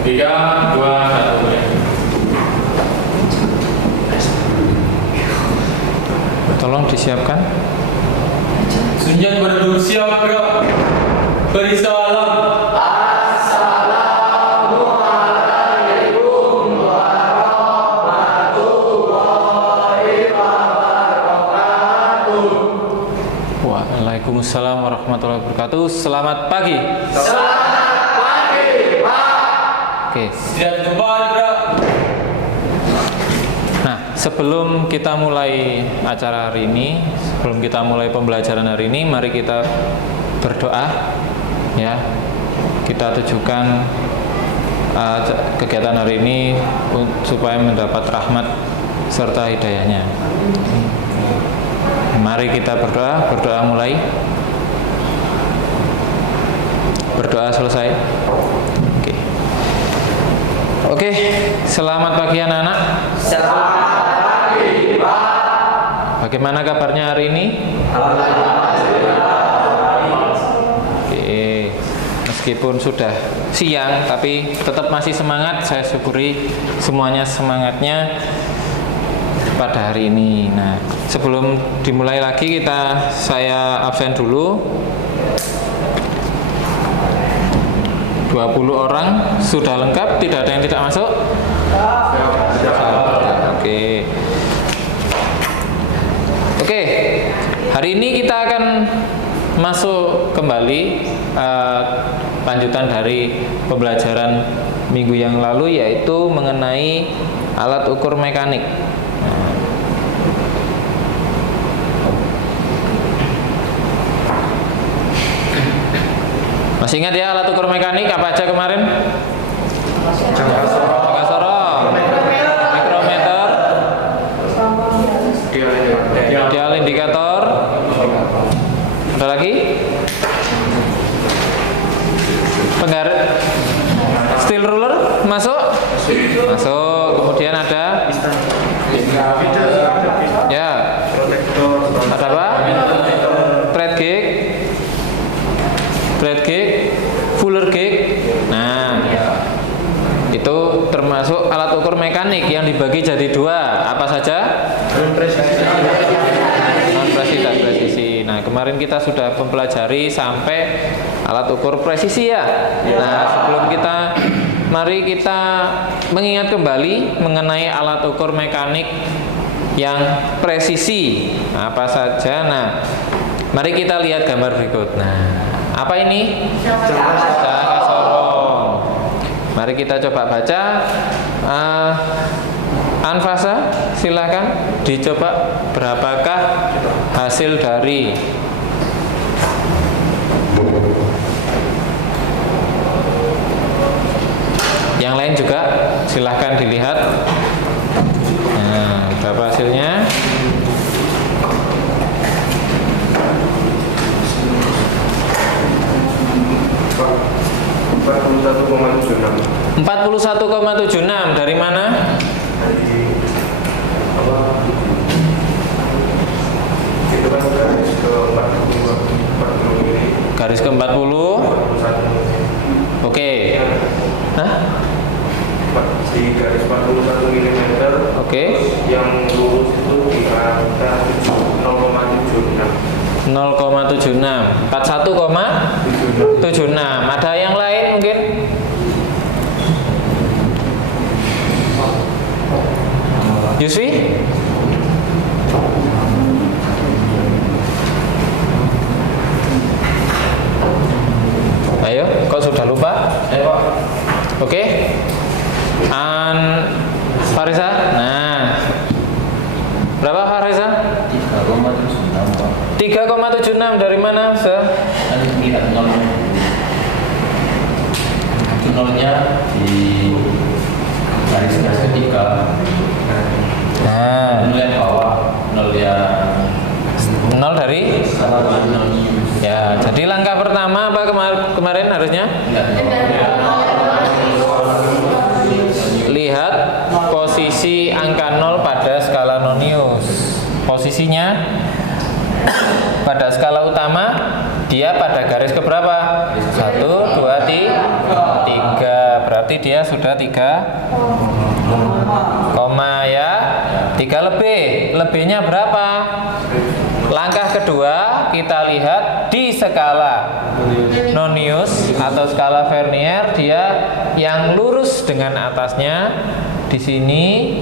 3, 2, 1 mulai. Tolong disiapkan. Sunjat berduduk siap bro. Beri salam. Assalamualaikum warahmatullahi wabarakatuh. Waalaikumsalam warahmatullahi wabarakatuh. Selamat pagi. Selamat pagi, Pak. Oke. Siap kembali bro. Nah, sebelum kita mulai acara hari ini, sebelum kita mulai pembelajaran hari ini, mari kita berdoa. Ya, kita tujukan kegiatan hari ini supaya mendapat rahmat serta hidayahnya. Mari kita berdoa. Berdoa mulai. Berdoa selesai. Oke, selamat pagi anak-anak. Selamat pagi, Pak. Bagaimana kabarnya hari ini? Oke, meskipun sudah siang, tapi tetap masih semangat. Saya syukuri semuanya semangatnya pada hari ini. Nah, sebelum dimulai lagi saya absen dulu. 20 orang sudah lengkap, tidak ada yang tidak masuk? Oke. Oke, hari ini kita akan masuk kembali lanjutan dari pembelajaran minggu yang lalu, yaitu mengenai alat ukur mekanik. Masih ingat ya alat ukur mekanik apa aja kemarin? Jangka sorong, mikrometer, dial indikator, ada lagi? Penggaris, steel ruler masuk? Masuk. Kemudian ada? Ya. Ada apa? Thread gauge, fuller gauge. Nah, itu termasuk alat ukur mekanik yang dibagi jadi dua. Apa saja? Non-presisi dan presisi. Nah, kemarin kita sudah mempelajari sampai alat ukur presisi ya. Nah, sebelum mari kita mengingat kembali mengenai alat ukur mekanik yang presisi. Apa saja? Nah, mari kita lihat gambar berikut. Nah, apa ini? Jangka sorong. Mari kita coba baca. Anfasa, silakan dicoba berapakah hasil dari yang lain juga silahkan dilihat. Nah, berapa hasilnya? 41,76 dari mana? Garis ke 40. Oke. Hah? Di garis 41 mm. Oke. Yang lurus itu di angka 0,76. 0,76. 41,76. Ada yang lain mungkin? Yusfi? Ayo, kok sudah lupa? Ayo, Pak. Oke. Farisa? Nah. Berapa Farisa? 3,76 dari mana? Lihat nolnya di garis ketiga. Nah, Nol yang bawah, nol yang 0 dari? Ya, jadi langkah pertama apa kemarin harusnya? Lihat posisi angka 0 pada skala nonius. Posisinya pada skala utama dia pada garis keberapa? 1, 2, 3. berarti dia sudah 3 koma ya. 3 lebih. Lebihnya berapa? Langkah kedua kita lihat di skala Nonius atau skala Vernier, dia yang lurus dengan atasnya di sini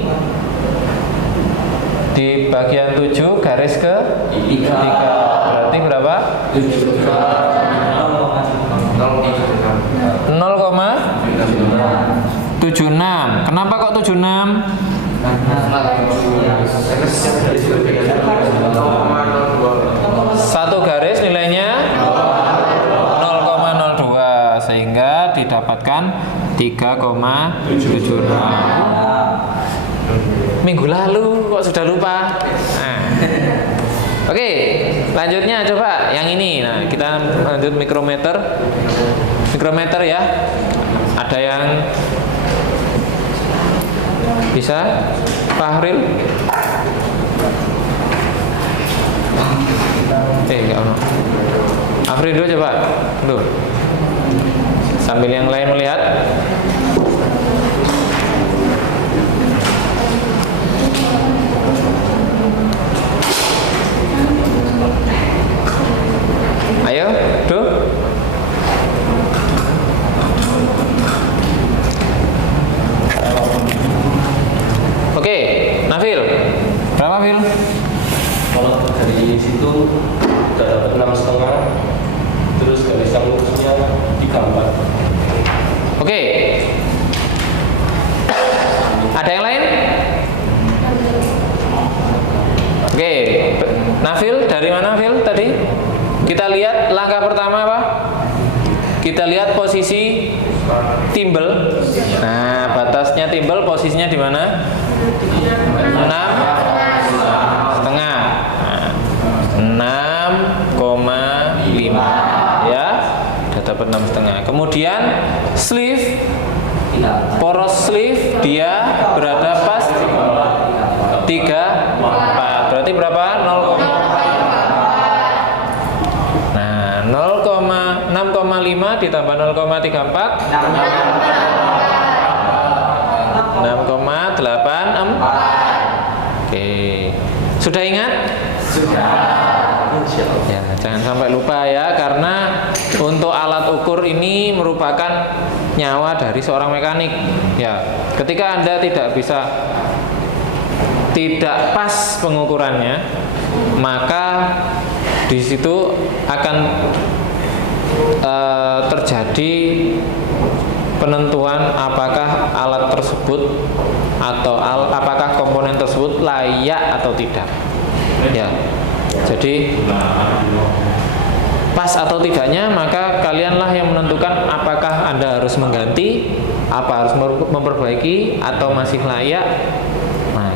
di bagian 7 garis ke 3. Berarti berapa? 0,76. Kenapa kok 76? Satu garis nilainya 0,02 sehingga didapatkan 3,76. Minggu lalu kok sudah lupa. Nah. Oke, lanjutnya coba yang ini. Nah, kita lanjut mikrometer. Mikrometer ya. Ada yang bisa? Fahril? Enggak mau. Afril dulu coba. Duh. Sambil yang lain melihat. Ayo, tuh. Oke, Nafil. Berapa, Fil? Kalau dari situ udah dapat 6,5, terus garis yang lurusnya 3,4. Oke. Ada yang lain? Oke, Nafil dari mana, Fil tadi? Kita lihat langkah pertama apa? Kita lihat posisi timbel. Nah, batasnya timbel posisinya di mana? 6,5. 6,5 ya. Sudah dapat 6,5. Kemudian sleeve, poros sleeve dia berada pas 3,4. Berarti berapa? 6,5 ditambah 0,34 6,84. Oke. Sudah ingat? Sudah. Ya, jangan sampai lupa ya, karena untuk alat ukur ini merupakan nyawa dari seorang mekanik. Ya, ketika Anda tidak pas pengukurannya, maka di situ akan terjadi penentuan apakah alat tersebut atau apakah komponen tersebut layak atau tidak. Ya, jadi pas atau tidaknya maka kalianlah yang menentukan apakah Anda harus mengganti, apa harus memperbaiki atau masih layak. Nah,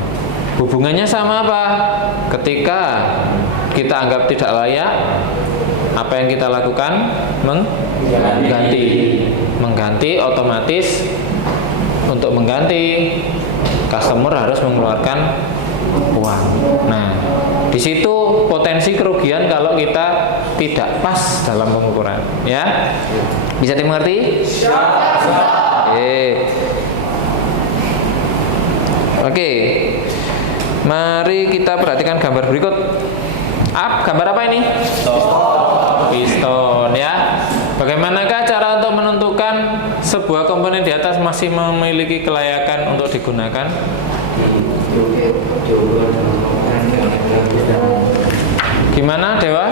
hubungannya sama apa? Ketika kita anggap tidak layak, apa yang kita lakukan? Mengganti otomatis. Untuk mengganti, customer harus mengeluarkan uang. Nah, di situ potensi kerugian kalau kita tidak pas dalam pengukuran, ya. Bisa dimengerti? Oke. Mari kita perhatikan gambar berikut. Gambar apa ini? Piston ya. Bagaimanakah cara untuk menentukan sebuah komponen di atas masih memiliki kelayakan untuk digunakan? Gimana, Dewa?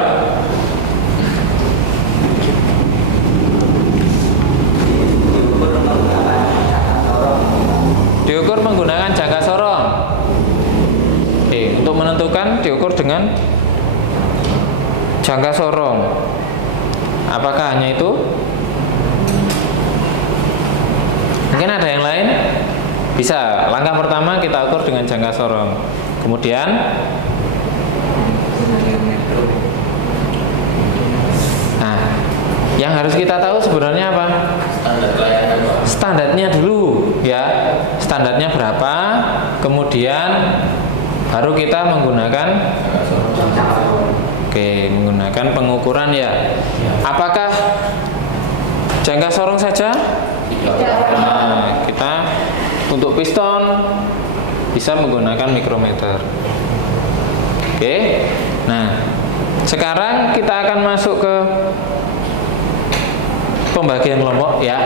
Diukur menggunakan jangka sorong. Untuk menentukan diukur dengan jangka sorong. Apakah hanya itu? Mungkin ada yang lain? Bisa. Langkah pertama kita ukur dengan jangka sorong. Kemudian yang harus kita tahu sebenarnya apa? Standarnya dulu, ya. Standarnya berapa? Kemudian baru kita menggunakan menggunakan pengukuran ya. Apakah jangka sorong saja? Nah, kita untuk piston bisa menggunakan mikrometer. Oke. Nah, sekarang kita akan masuk ke pembagian kelompok ya.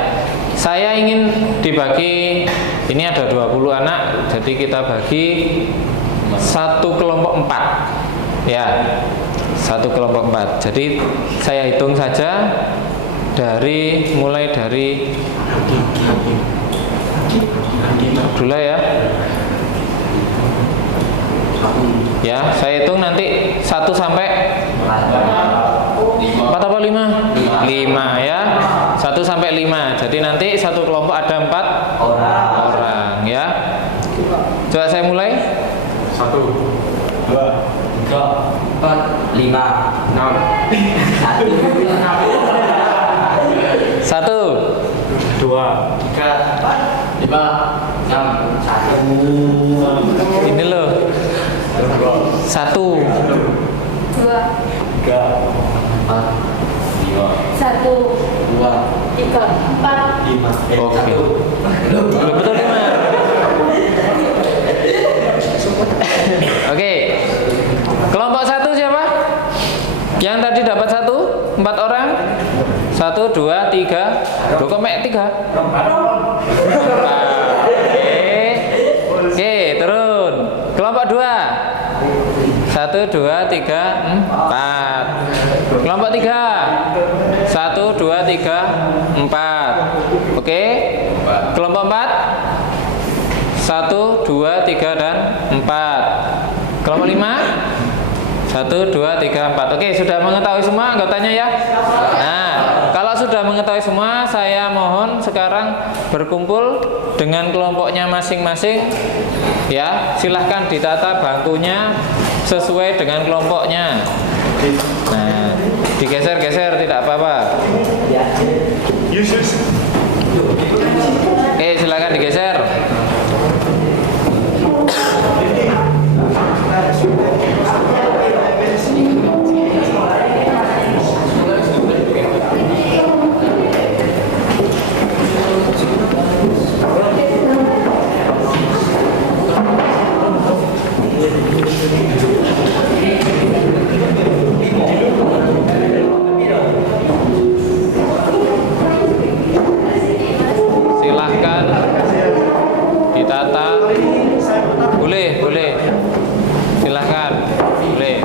Saya ingin dibagi, ini ada 20 anak, jadi kita bagi satu kelompok 4 ya, satu kelompok 4. Jadi saya hitung saja mulai dari Abdullah ya. Ya, saya hitung nanti 1 sampai 4 apa 5? 5 ya. 1 sampai 5. Jadi nanti satu kelompok ada 4 orang ya. Coba saya mulai. 1, 2, 3, 4, 5, 6, 1, 2, 3, 4, 5, 6, 1. ini loh. 1, 2, 3, 4, 5, 1, 2, 3, 4. 5. Oke. Belum betul 5. Oke. Kelompok 1 siapa? Yang tadi dapat 1, 4 orang. 1, 2, 3. Loh kok mek 3? Oke, turun. Kelompok 2. 1, 2, 3, 4. Kelompok 3. 1, 2, 3, 4. Oke. Kelompok 4. 1, 2, 3 dan 4. Kelompok 5. 1, 2, 3, 4. Oke, sudah mengetahui semua anggotanya ya? Nah, kalau sudah mengetahui semua, saya mohon sekarang berkumpul dengan kelompoknya masing-masing. Ya, silahkan ditata bangkunya sesuai dengan kelompoknya. Nah, digeser-geser tidak apa-apa. Oke, silakan digeser. Silahkan ditata. Boleh. Silahkan, boleh.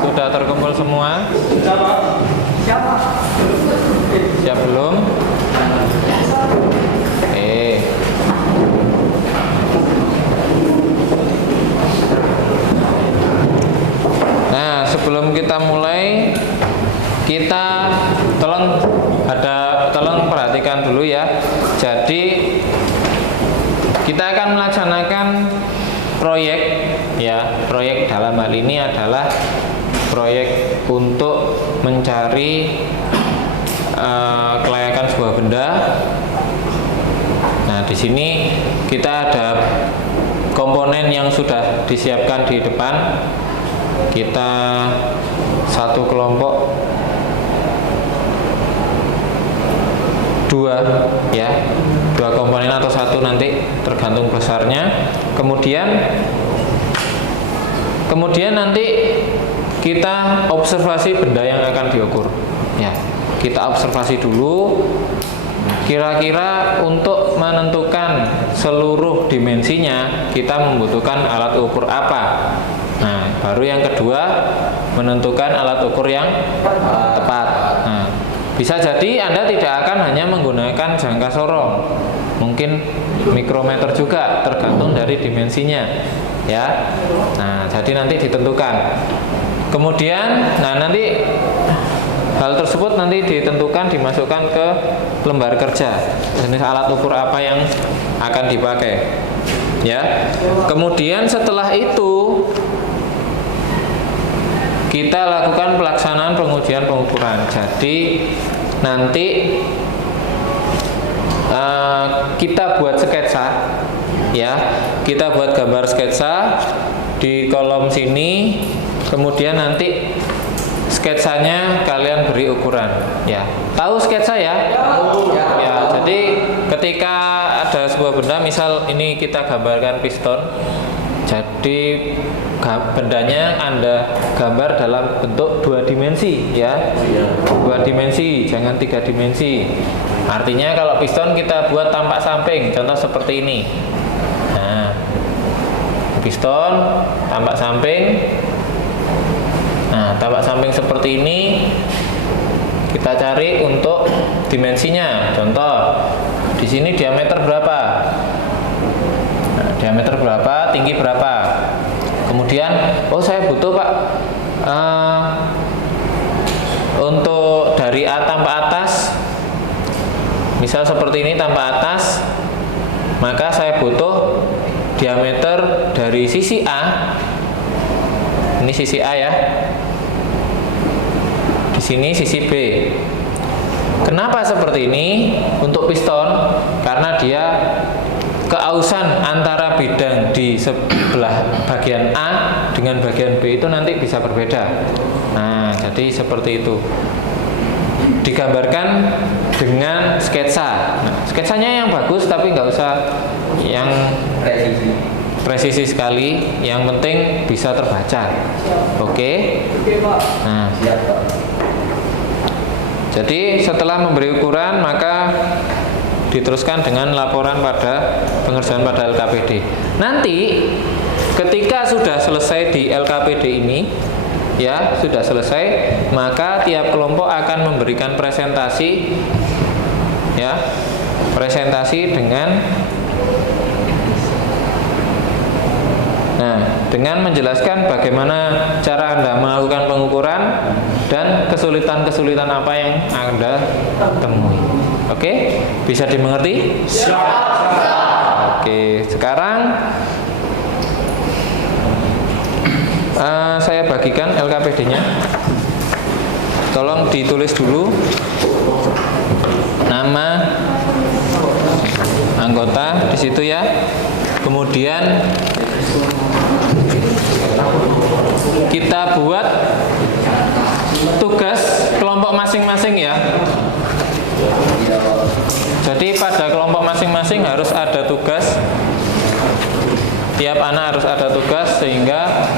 Sudah terkumpul semua? Siap belum? Nah, sebelum kita mulai, kita tolong perhatikan dulu ya. Jadi kita akan melaksanakan proyek ya. Proyek dalam hal ini adalah proyek untuk mencari kelayakan sebuah benda. Nah, di sini kita ada komponen yang sudah disiapkan di depan. Kita satu kelompok 2 ya, 2 komponen atau 1 nanti tergantung besarnya. Kemudian nanti kita observasi benda yang akan diukur ya. Kita observasi dulu kira-kira untuk menentukan seluruh dimensinya kita membutuhkan alat ukur apa. Nah, baru yang kedua menentukan alat ukur yang tepat. Bisa jadi Anda tidak akan hanya menggunakan jangka sorong, mungkin mikrometer juga, tergantung dari dimensinya, ya. Nah, jadi nanti ditentukan. Kemudian, nanti hal tersebut nanti ditentukan, dimasukkan ke lembar kerja, jenis alat ukur apa yang akan dipakai, ya. Kemudian setelah itu kita lakukan pelaksanaan pengujian pengukuran. Jadi nanti kita buat sketsa, ya. Kita buat gambar sketsa di kolom sini. Kemudian nanti sketsanya kalian beri ukuran, ya. Tahu sketsa ya? Ya. Jadi ketika ada sebuah benda, misal ini kita gambarkan piston. Jadi bendanya Anda gambar dalam bentuk 2 dimensi, ya. 2 dimensi, jangan 3 dimensi. Artinya kalau piston kita buat tampak samping, contoh seperti ini. Nah, piston tampak samping. Nah, tampak samping seperti ini. Kita cari untuk dimensinya. Contoh, di sini diameter berapa? Diameter berapa, tinggi berapa. Kemudian, oh saya butuh Pak, untuk dari A tanpa atas, misal seperti ini tanpa atas, maka saya butuh diameter dari sisi A. Ini sisi A ya. Di sini sisi B. Kenapa seperti ini? Untuk piston, karena dia keausan antara bidang di sebelah bagian A dengan bagian B itu nanti bisa berbeda. Nah, jadi seperti itu. Digambarkan dengan sketsa. Nah, sketsanya yang bagus, tapi nggak usah yang presisi sekali. Yang penting bisa terbaca. Oke? Nah, jadi setelah memberi ukuran, maka diteruskan dengan laporan pada pengerjaan pada LKPD. Nanti ketika sudah selesai di LKPD ini, ya sudah selesai, maka tiap kelompok akan memberikan presentasi, ya presentasi dengan menjelaskan bagaimana cara Anda melakukan pengukuran dan kesulitan-kesulitan apa yang Anda temui. Oke, bisa dimengerti? Oke, sekarang saya bagikan LKPD-nya. Tolong ditulis dulu nama anggota di situ ya. Kemudian kita buat tugas kelompok masing-masing ya. Jadi pada kelompok masing-masing harus ada tugas. Tiap anak harus ada tugas, sehingga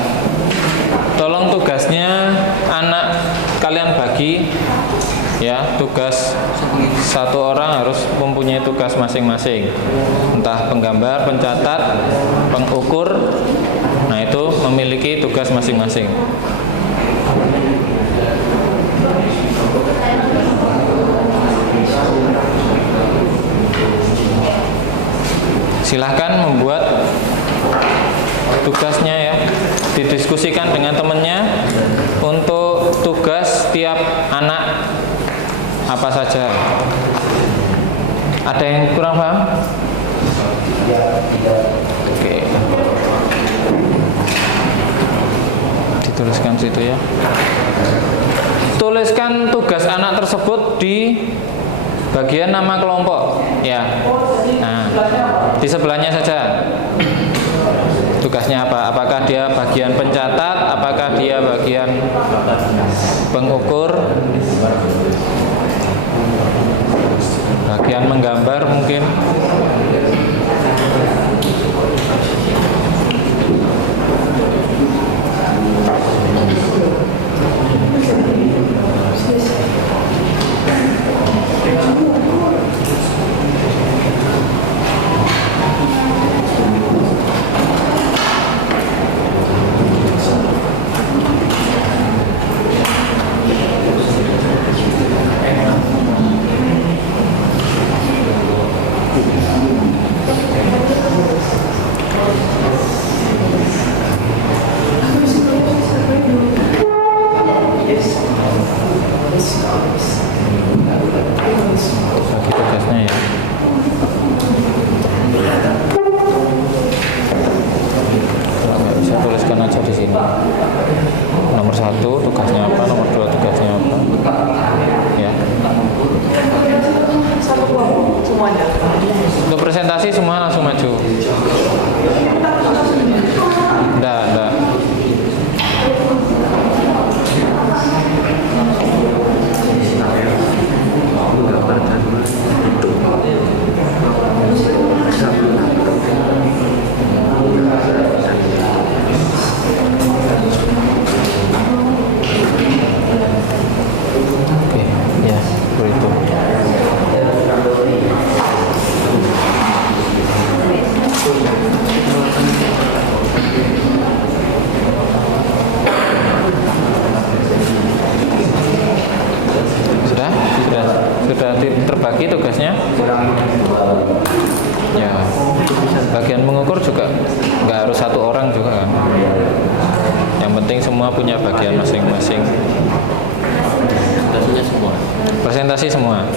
tolong tugasnya anak kalian bagi ya. Tugas satu orang harus mempunyai tugas masing-masing. Entah penggambar, pencatat, pengukur. Nah, itu memiliki tugas masing-masing. Silahkan membuat tugasnya ya, didiskusikan dengan temannya untuk tugas tiap anak apa saja. Ada yang kurang paham? Oke. Dituliskan situ ya. Tuliskan tugas anak tersebut di bagian nama kelompok ya. Nah, di sebelahnya saja. Tugasnya apa? Apakah dia bagian pencatat? Apakah dia bagian pengukur? Bagian menggambar mungkin? Presentasi semua langsung maju. Enggak. Oke, ya, begitu. Sudah terbagi tugasnya. Ya, bagian mengukur juga nggak harus satu orang juga kan. Yang penting semua punya bagian masing-masing. Presentasi semua.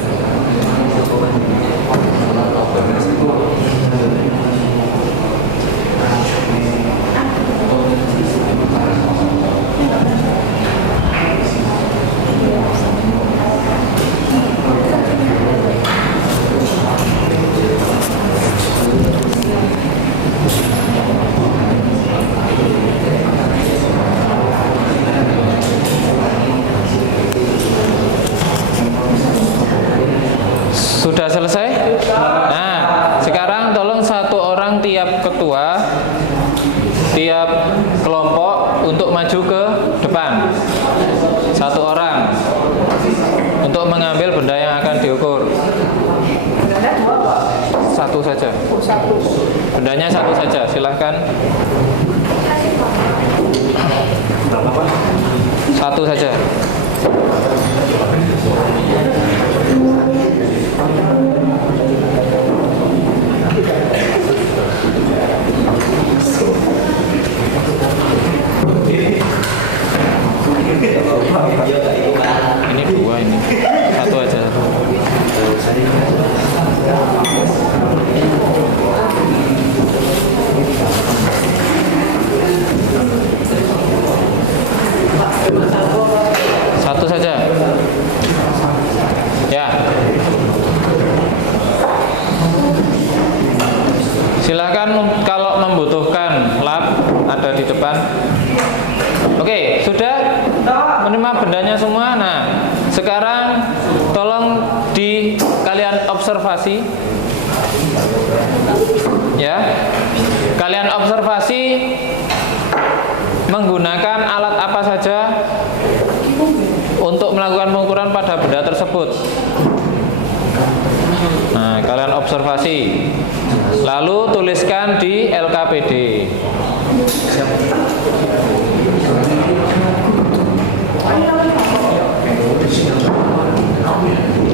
Sudah selesai? Nah, sekarang tolong satu orang tiap ketua, tiap kelompok untuk maju ke depan. Satu orang untuk mengambil benda yang akan diukur. Satu saja. Bendanya satu saja, silahkan. Satu saja. Ini dua ini. Satu aja. Satu saja. Ya. Silakan kalau membutuhkan lab ada di depan. Oke, sudah menerima bendanya semua. Nah, sekarang tolong kalian observasi. Ya. Kalian observasi menggunakan alat apa saja untuk melakukan pengukuran pada benda tersebut. Nah, kalian observasi. Lalu tuliskan di LKPD.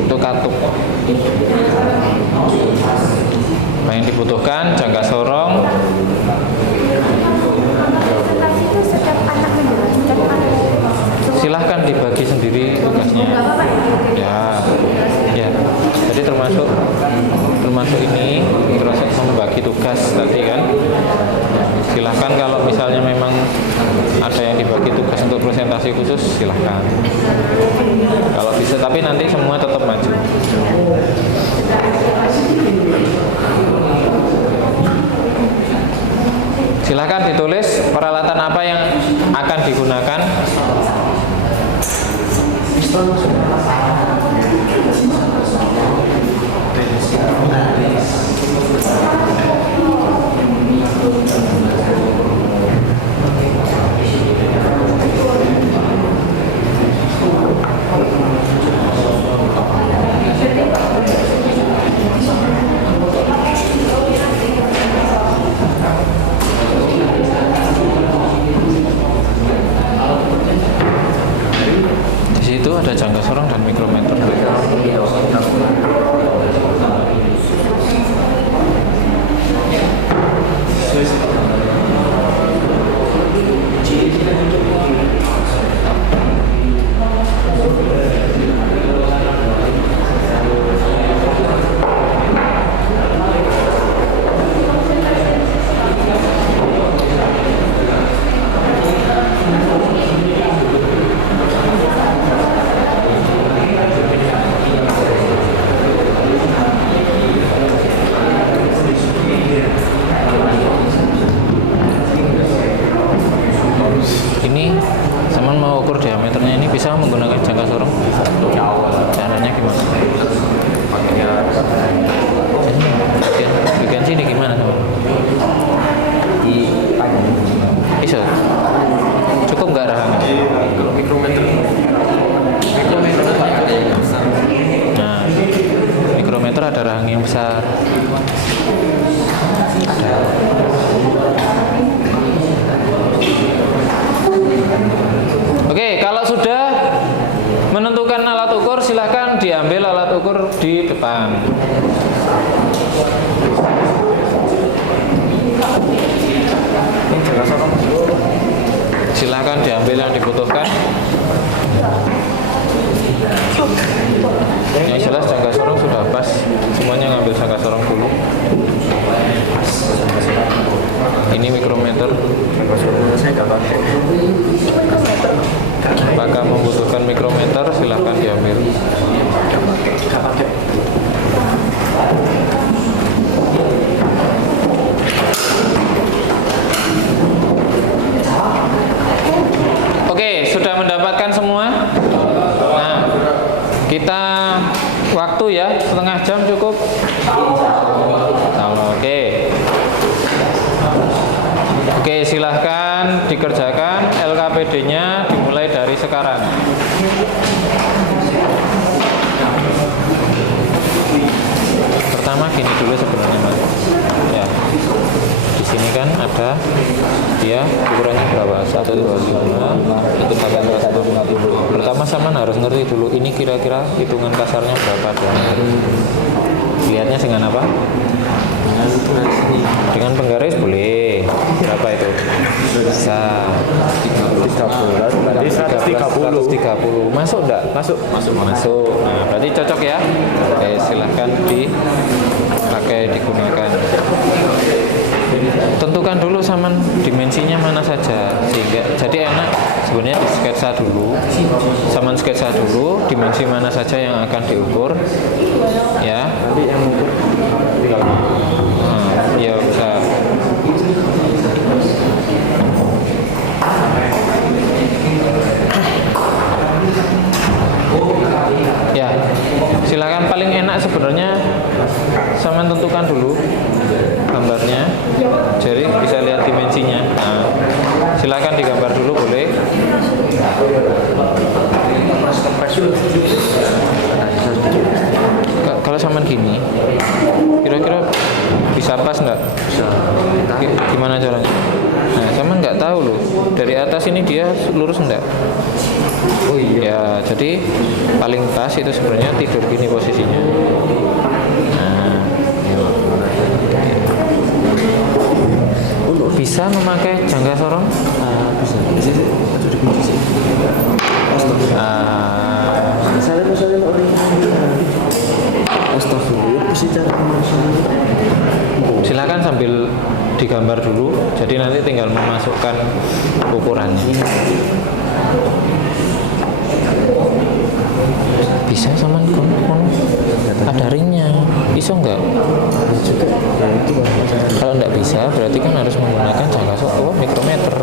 Untuk katup. Apa yang dibutuhkan, jangka sorong. Silahkan dibagi sendiri tugasnya. Ya. Jadi termasuk ini termasuk membagi tugas tadi kan. Silahkan kalau misalnya memang ada yang dibagi tugas untuk presentasi khusus, silahkan. Kalau bisa, tapi nanti semua tetap maju. Silahkan ditulis peralatan apa yang akan digunakan. muter ada rahang yang besar. Ada. Oke, kalau sudah menentukan alat ukur, silahkan diambil alat ukur di depan. Silahkan diambil yang dibutuhkan. Yang jelas jangka sorong sudah pas. Semuanya ngambil jangka sorong dulu. Ini mikrometer. Apakah membutuhkan mikrometer? Silahkan diambil. Oke, sudah mendapatkan semua? Nah, kita waktu ya, setengah jam cukup? Oke, silahkan dikerjakan. LKPD-nya dimulai dari sekarang. Pertama gini dulu sebenarnya, Mas. Ya. Di sini kan ada dia ukurannya berapa? 125 itu 150. Pertama sama harus ngerti dulu ini kira-kira hitungan kasarnya berapa dong. Lihatnya dengan apa? Dengan penggaris boleh. Berapa itu? Bisa 13 berarti 130. Masuk enggak? Masuk. Nah, berarti cocok ya. Oke, silahkan dipakai, digunakan. Tentukan dulu saman dimensinya mana saja, sehingga jadi enak sebenarnya di sketsa dulu. Saman sketsa dulu dimensi mana saja yang akan diukur. Ya. Nanti yang ukur tinggal ya bisa. Ya, silakan. Paling enak sebenarnya sama tentukan dulu gambarnya, jadi bisa lihat dimensinya. Nah, silakan digambar dulu boleh. Kalau sama gini, kira-kira bisa pas nggak? bisa. Gimana caranya? Nah, sama nggak tahu loh. Dari atas ini dia lurus nggak? Oh iya. Ya, jadi paling pas itu sebenarnya tidur gini posisinya. Nah, bisa memakai jangka sorong? Bisa. Bisa. Misalnya orang astagfirullah bisa cara Silakan sambil digambar dulu. Jadi nanti tinggal memasukkan ukurannya. Bisa sama ada ringnya, bisa enggak? Kalau enggak bisa, berarti kan harus menggunakan jangka sorong mikrometer.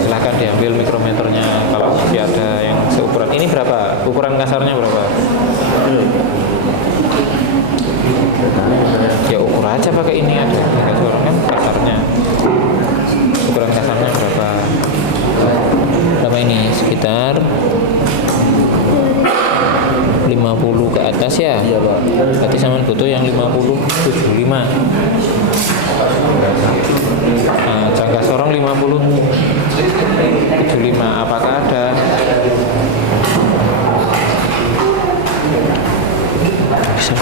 Silahkan diambil mikrometernya kalau masih ada yang seukuran. Ini berapa? Ukuran kasarnya berapa? Ya ukur aja pakai ini ada jangka sorong kan kasarnya. Ukuran kasarnya berapa? Berapa ini? Sekitar 50 ke atas ya? Iya, Pak. Berarti sama butuh yang 50 75. Nah, jangka sorong 50 75. Apakah ada? Bisa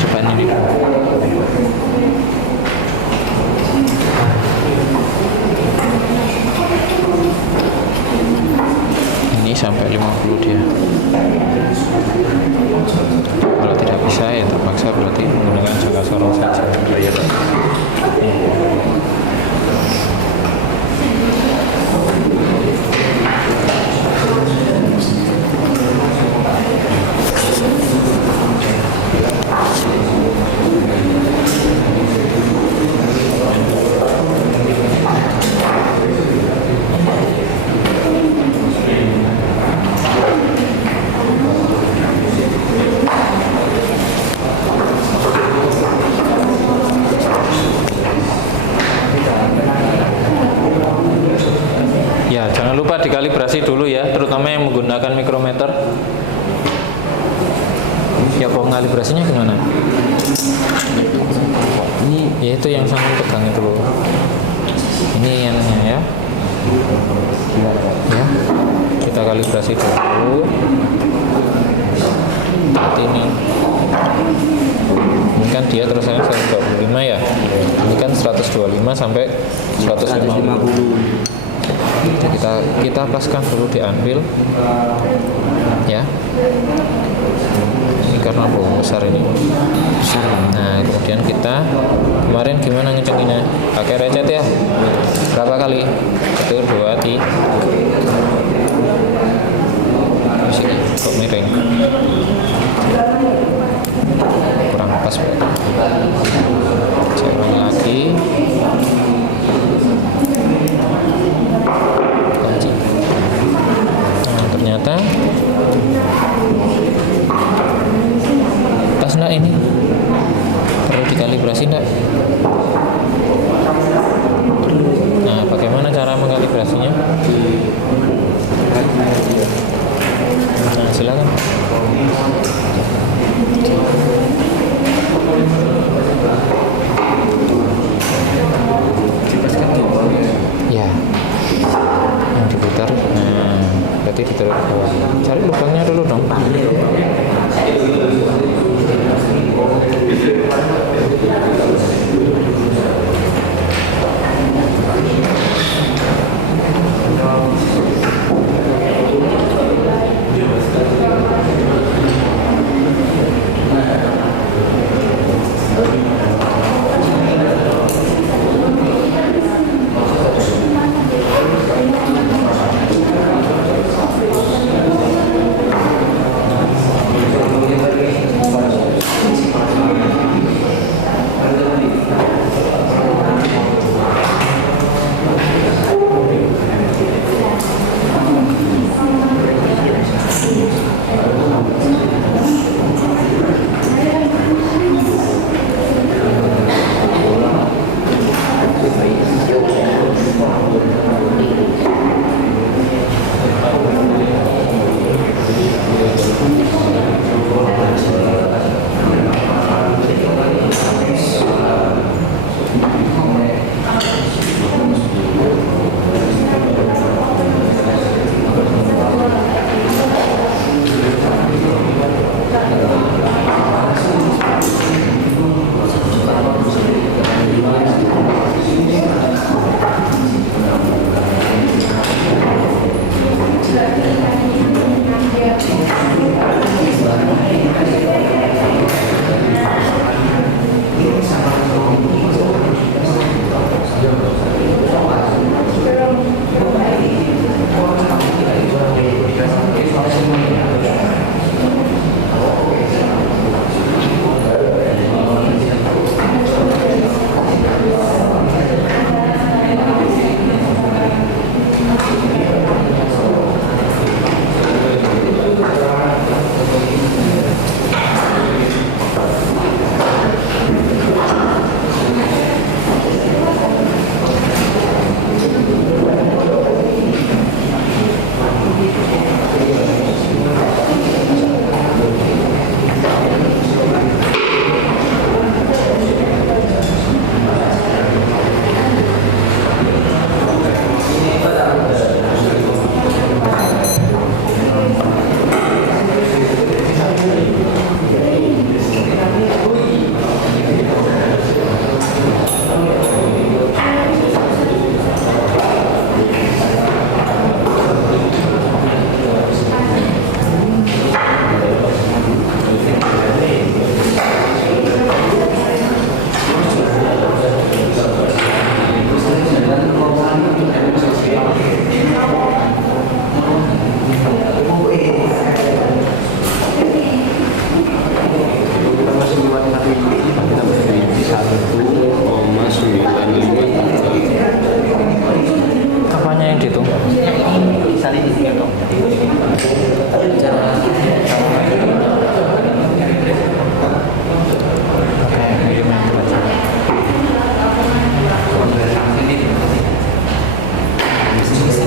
depan ini. Ini sampai 50 dia. Kalau tidak bisa ya terpaksa berarti menggunakan jangka sorong saja. iya, Pak. ya, terutama yang menggunakan mikrometer. Ya pengalibrasinya gimana? Ini ya itu yang sama pegang itu loh. Ini anunya ya. Ya. Kita kalibrasi dulu. Seperti ini. Ini kan dia terusannya 125 ya. Ini kan 125 sampai 150. Jadi kita paskan dulu, diambil ya. Ini karena besar ini. Nah, kemudian kita kemarin gimana ngecenginnya? Pakai recet ya. Berapa kali? 1, 2, 3. Di sini kok miring. Kurang pas. Cek ulang lagi. Kunci. Nah, ternyata pas enggak ini? Perlu dikalibrasi enggak? Nah, bagaimana cara mengkalibrasinya? Nah, silakan. Ya, yang diputar. Nah, berarti ditaruh ke bawah. Cari lubangnya dulu dong.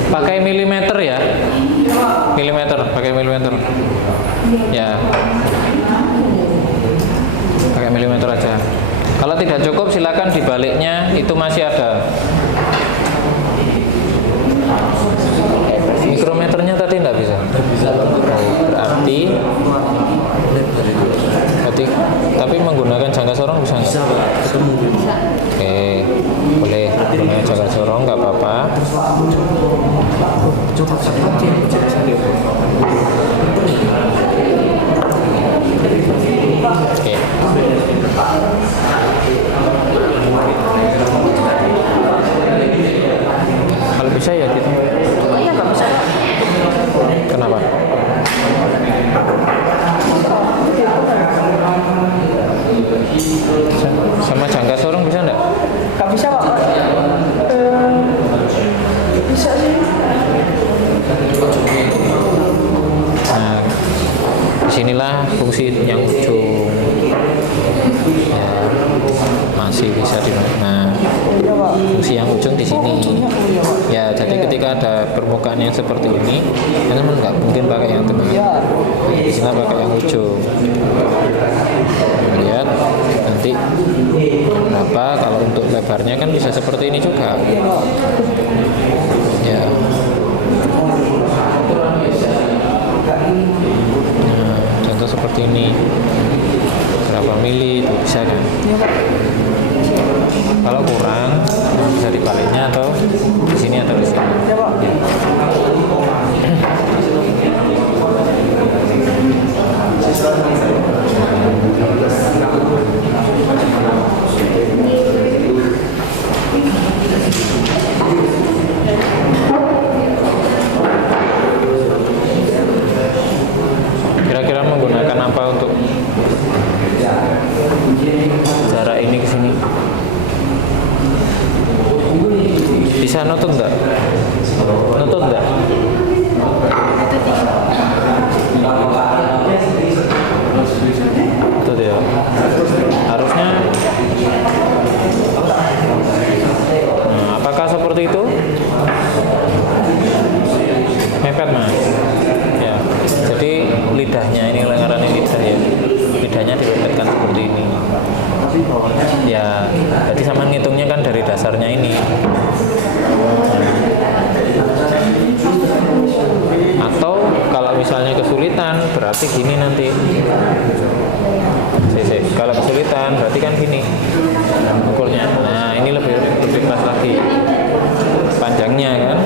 Pakai milimeter ya. milimeter, pakai milimeter. Ya. Pakai milimeter aja. Kalau tidak cukup silakan dibaliknya, itu masih ada. Mikrometernya tadi tidak bisa. Berarti tapi menggunakan jangka sorong bisa nggak? Bisa Pak, kita mungkin. Oke, boleh menggunakan jangka sorong nggak apa-apa. Coba Oke. Kalau bisa ya gitu. Oh iya nggak bisa. Kenapa? Sama jangka sorong bisa enggak? Nggak bisa Pak. Bisa sih. Nah, disinilah fungsi yang ujung. Ya, masih bisa di. Nah, fungsi yang ujung di sini. Ya, jadi ketika ada permukaan yang seperti ini, kan nggak mungkin pakai yang tengah. Di sini pakai yang ujung. Lihat nanti berapa, kalau untuk lebarnya kan bisa seperti ini juga. Ya. Nah, contoh seperti ini, berapa mili itu bisa kan? Kalau kurang bisa dibaliknya atau di sini atau di sini. Kira-kira menggunakan apa untuk jarak ini ke sini? Bisa nutut enggak? Nutut enggak? Nutut ya. Harusnya. Nah, apakah seperti itu? Mepet mas. Ya. Jadi lidahnya ini, lengarannya lidah ya. Lidahnya dipepetkan seperti ini. Ya, jadi sama ngitungnya kan dari dasarnya ini. Atau kalau misalnya kesulitan, berarti gini nanti. Kalau kesulitan, berarti kan gini ukurnya. Nah, ini lebih pas lagi panjangnya kan.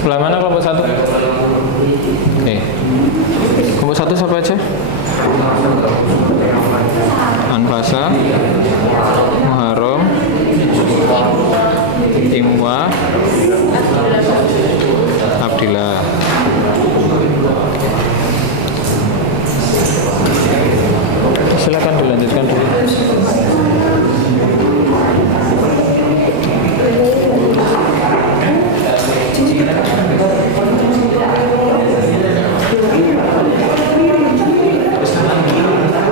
Sebelah mana kelompok 1? Oke. Kelompok 1 siapa aja? Anfasa, Muharram, Imwa, Abdillah. Silakan dilanjutkan dulu.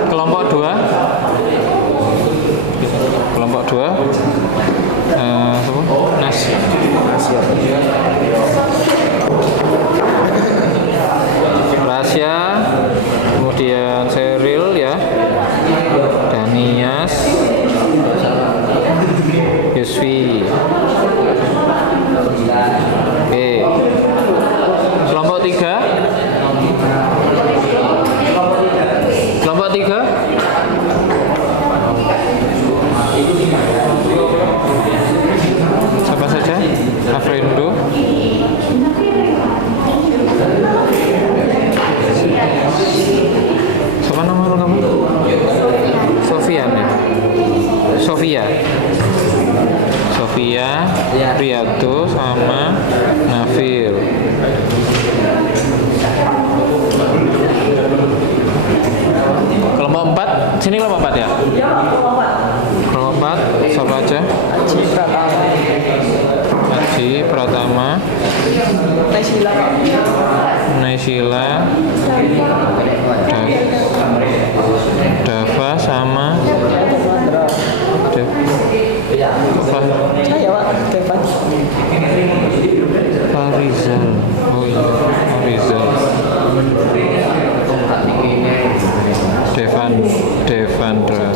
Kelompok 2. Kelompok 2. Rasya, kemudian Seril ya, Danias, Yusfi. Oke. Kelompok 3. Kelompok 3. Siapa saja? Afrindo. Siapa nama lu kamu? Sofian ya? Sofia. Sofia, Riyadu sama Nafil. Kelompok 4, sini kelompok 4 ya? Kelompok 4, siapa aja? Haji Pratama, Naisila, Dava sama Saya Pak, Devan. Farizal. Oh iya, Farizal. Devandra.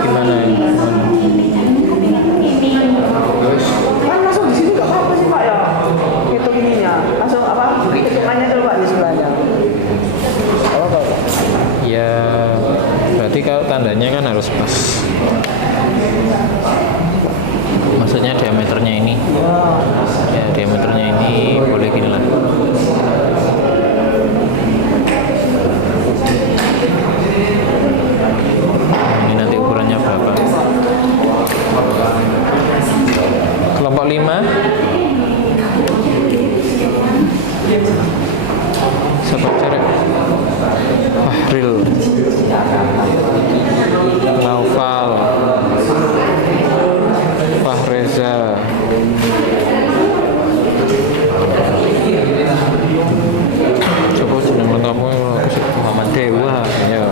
Gimana ya? Kan langsung di sini nggak apa-apa sih Pak ya? Hitung ininya, langsung apa? Hitungannya dulu Pak di sebelahnya. Oh, Pak. Ya, berarti kalau tandanya kan harus pas. Maksudnya diameternya ini. Ya, diameternya ini boleh gini lah. Ini nanti ukurannya berapa? Kelompok 5. Siapa cerek? Fahril, Naufal, Fahreza, coba jeneng kamu Muhammad Dewa ya.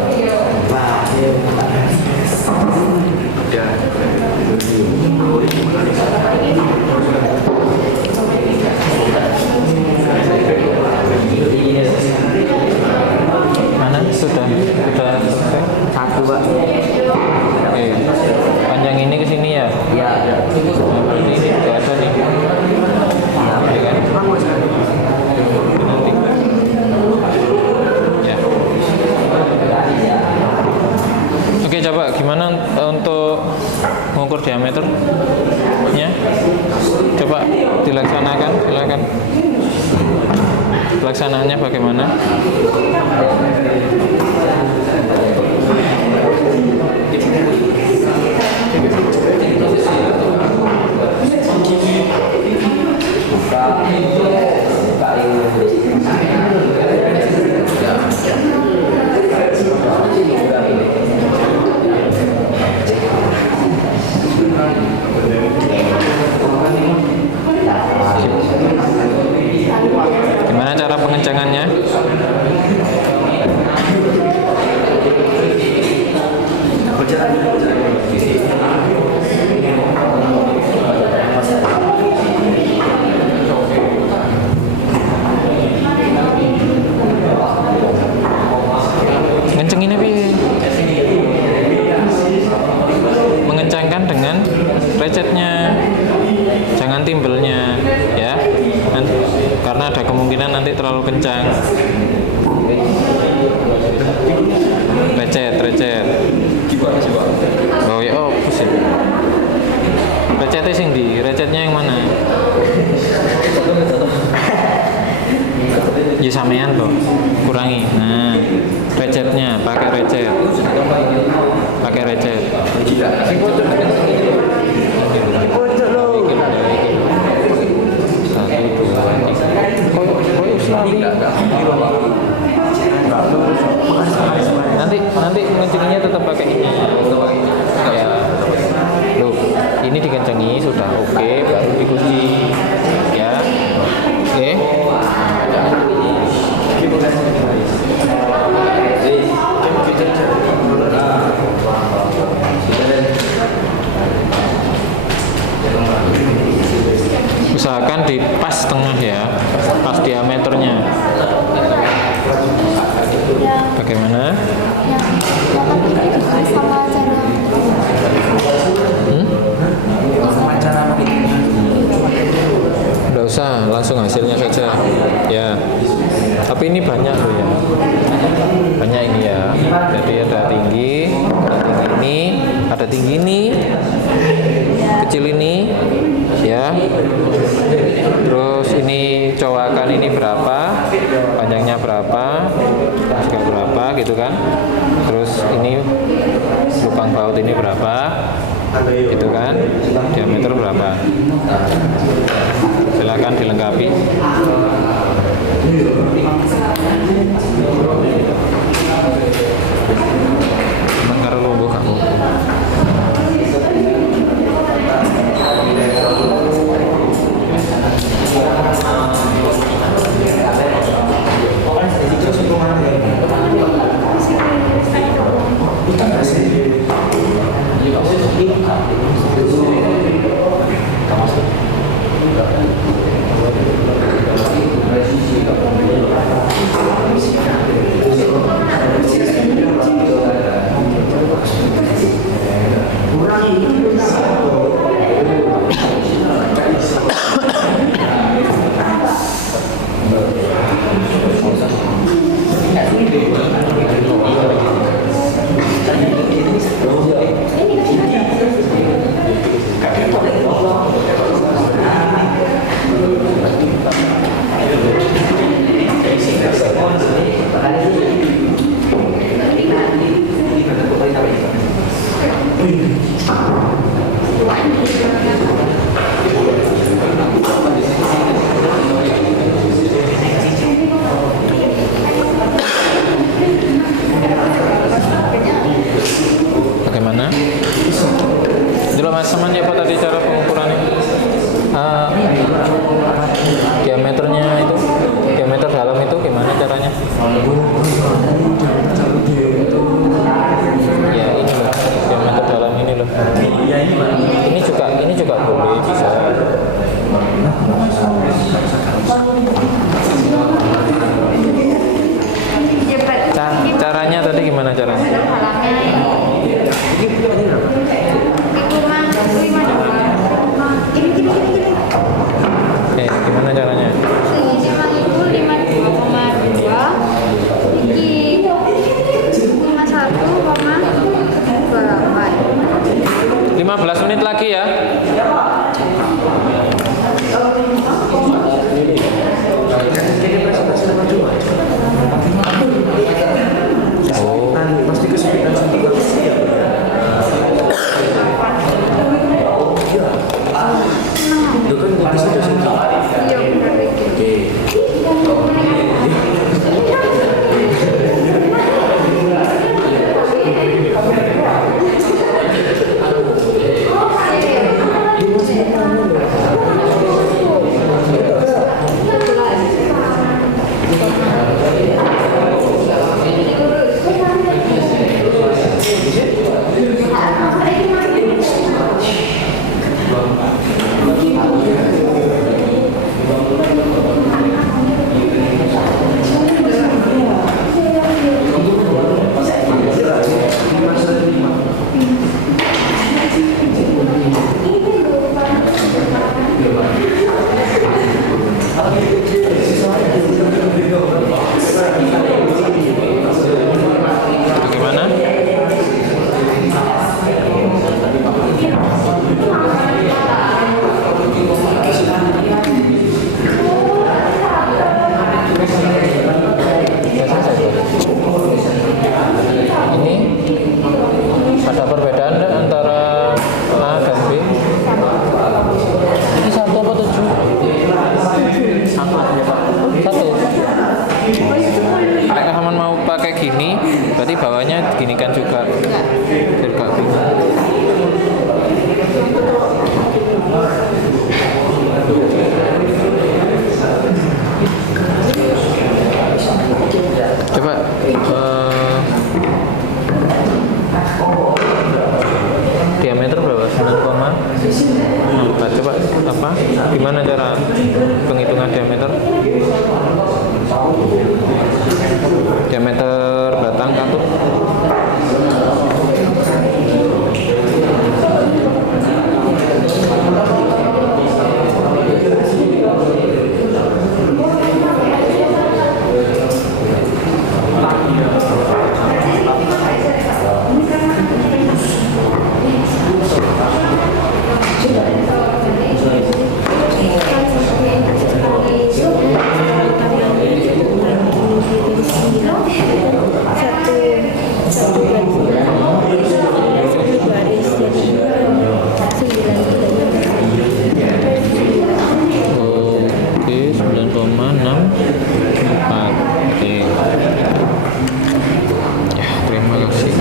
Mana sudah selesai? Satu Pak. Oke, panjang ini ke sini ya? Ya. Nah, berarti ini tidak ada nih. Ya kan? Nanti. Ya. Oke, coba gimana untuk mengukur diameternya? Coba dilaksanakan, silakan. Pelaksanaannya bagaimana? Gimana cara pengencangannya? keramaian kok. Kurangi. Nah, recetnya pakai recet. Pakai recet. Di pojok lo. Satu, dua, tiga. Nanti ngencenginya tetap pakai ini. Ya. Loh, ini dikencengi sudah oke, baru dikunci. Ya. Oke. Usahakan di pas tengah ya, pas diameternya. Bagaimana? Udah usah, langsung hasilnya saja. Ya. Tapi ini banyak loh ya. Banyak ini ya. Jadi ada tinggi ini, ada tinggi ini, kecil ini, ya. Terus ini cowakan ini berapa, panjangnya berapa, juga berapa gitu kan. Terus ini lubang baut ini berapa, gitu kan, diameter berapa. Silakan dilengkapi. Emang karo lungguh kamu. Bagaimana? Dulu mas teman siapa tadi cara pengukurannya? Diameternya itu, diameter dalam itu gimana caranya? Ya ini loh, diameter dalam ini loh. Ini juga boleh bisa. Caranya tadi gimana caranya? Gimana caranya? 15 menit lagi ya. Oh, pasti kesulitan Berarti bawahnya diginikan juga. Biar gak bingung. Coba diameter berapa? 9,4. Coba apa? Gimana cara penghitungan diameter? Diameter batang katut. Oke, 9,64. Oke. Ya, terima kasih.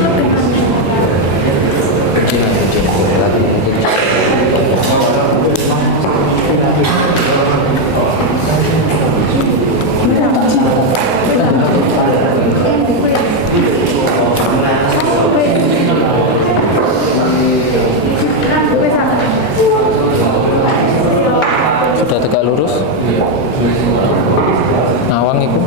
Sudah tegak lurus. Nawang itu.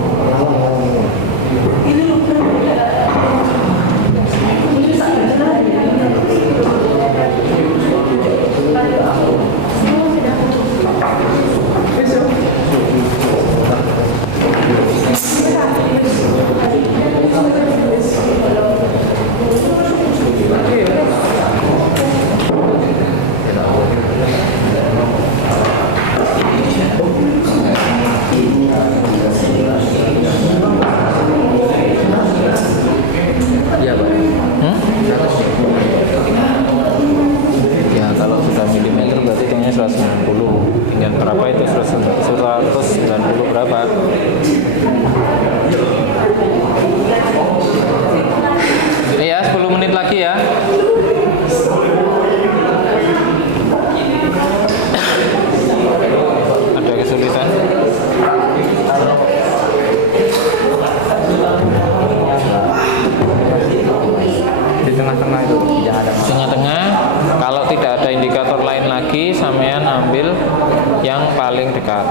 Iya Pak. Ya kalau sudah milimeter berarti hitungnya 190. Tinggal berapa itu? 190 berapa? Iya, 10 menit lagi ya. Ada kesulitan? Di tengah-tengah itu jangan ada Tengah-tengah, kalau tidak ada indikator lain lagi, sampean ambil yang paling dekat.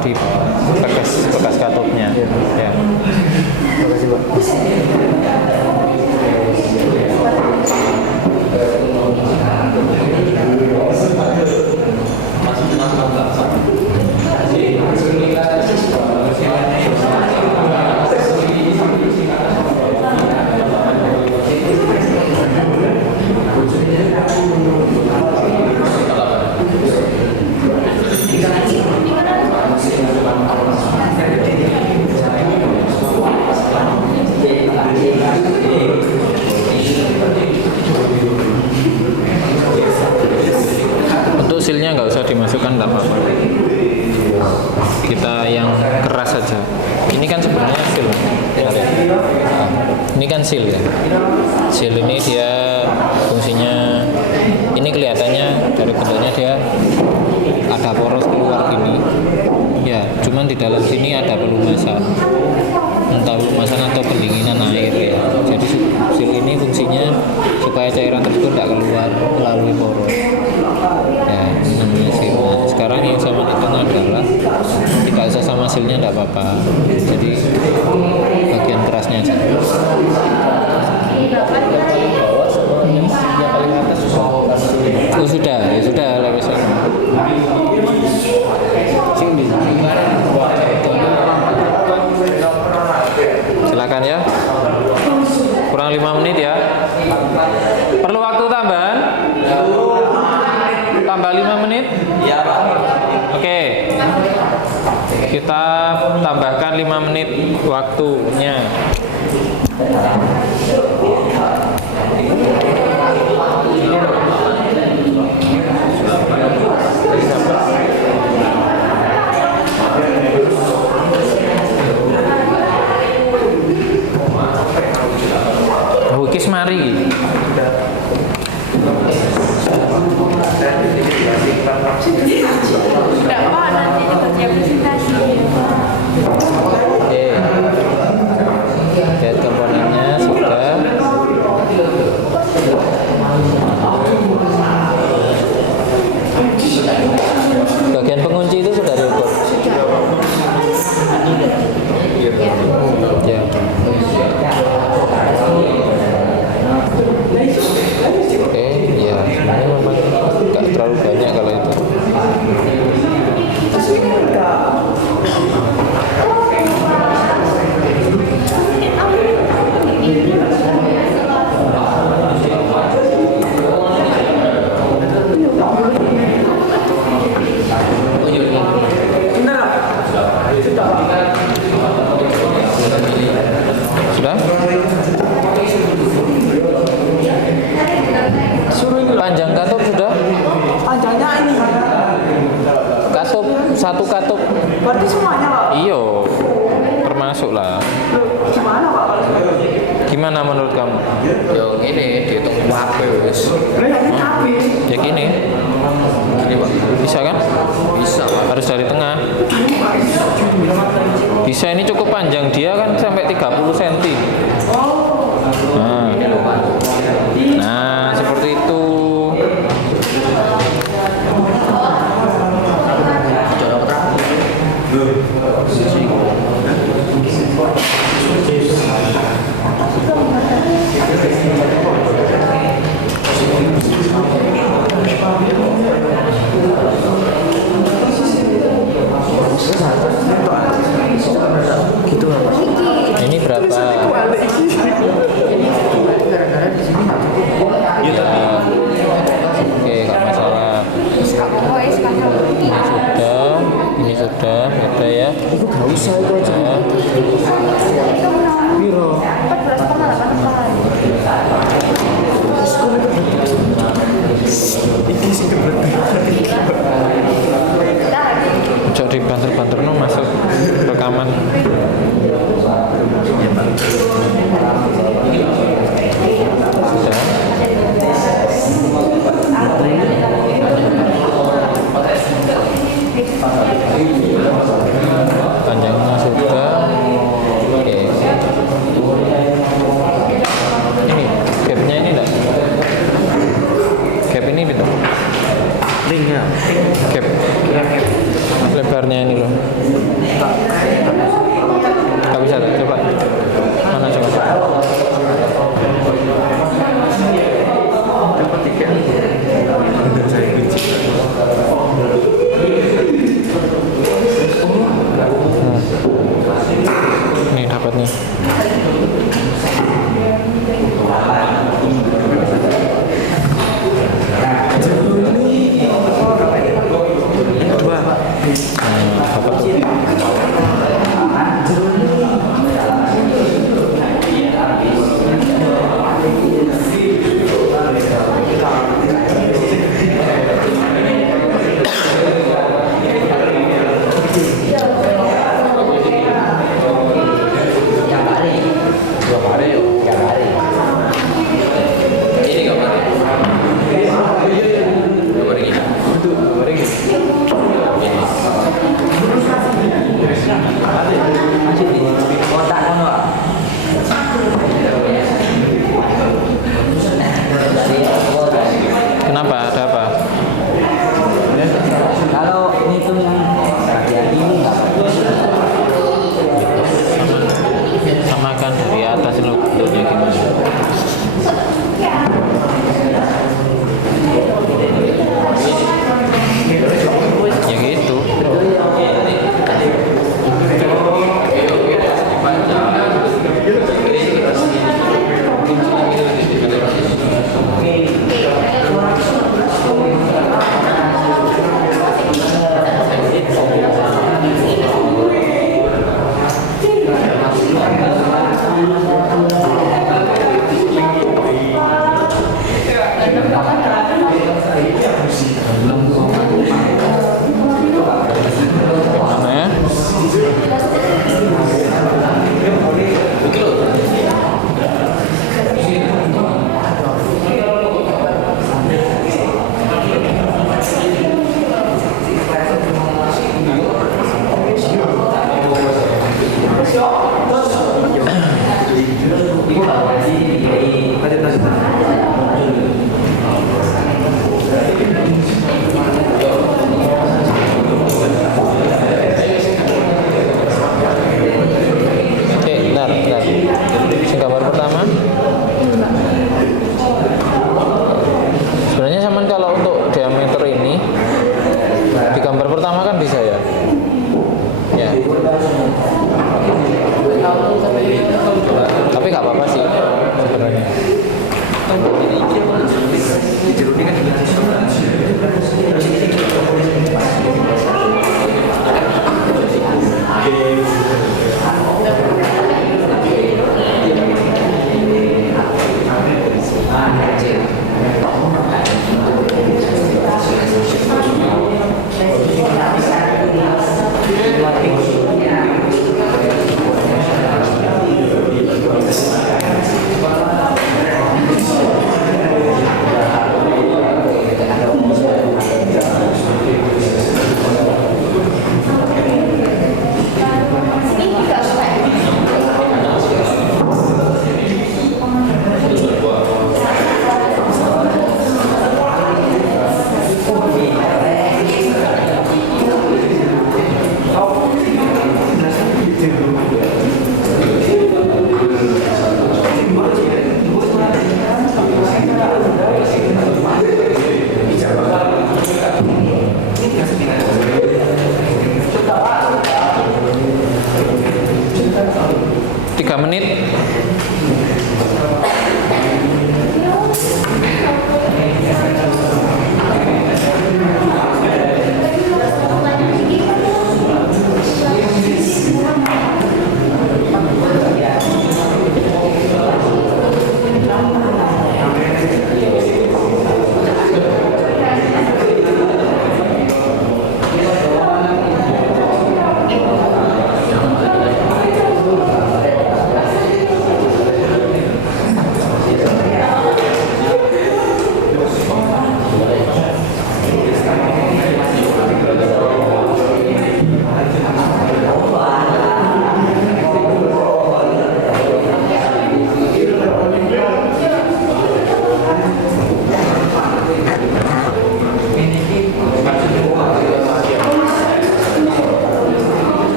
di bekas katupnya. Ya. Terima kasih Pak. Untuk sealnya nggak usah dimasukkan, nggak apa-apa. Kita yang keras saja. Ini kan sebenarnya seal. Ini kan seal ya. Seal ini dia fungsinya, ini kelihatannya dari bentuknya dia ada poros keluar gini. Ya, cuman di dalam sini ada pelumasan. Entah pelumasan atau pendinginan air ya. Jadi seal ini fungsinya supaya cairan tersebut tidak keluar melalui poros. Ya, ini namanya seal. Nah, sekarang yang saya maksudkan adalah tidak usah sama sealnya, tidak apa-apa. Jadi bagian kerasnya aja. Oh sudah, ya sudah lewat sana. Silakan ya. Kurang 5 menit ya. Perlu waktu tambahan? Tambah 5 menit? Iya, Pak. Oke. Kita tambahkan 5 menit waktunya. Wikis mari. Enggak Pak, nanti dibaca presentasi. Oke. Lihat komponennya sudah. Bagian pengunci itu sudah diukur. Ya. Oke, ya sebenarnya memang nggak terlalu banyak kalau itu. Sudah? Panjang katup sudah? Panjangnya ini. Katup, satu katup. Berarti semuanya Pak. Iyo, termasuk lah. Gimana Pak? Gimana menurut kamu? Yo ini dihitung wape wis. Ya gini. Bisa kan? Bisa Pak. Harus dari tengah. Bisa, ini cukup panjang, dia kan sampai 30 cm. Nah, seperti itu. Ini berapa? Ya. Oke, nggak masalah. Ini sudah, ada ya. Itu gak usah itu aja. Nah, Biro. 14,8. cok di banter-banter no masuk rekaman. Sudah. Panjangnya sudah. ininya. Gap. Lebarnya ini loh. Gak bisa tak? Coba. Mana coba? Dapat 3. Saya kunci. Nih dapat nih. Kenapa? Ada apa? Kalau itu yang bagian ini nggak bagus. Samakan dari atas lo bentuknya gimana? Ya gitu. Mana ya? Oke, bentar. Yang gambar pertama. Sebenarnya sama kalau untuk diameter ini di gambar pertama kan bisa ya. Ya. Tapi nggak apa-apa sih sebenarnya.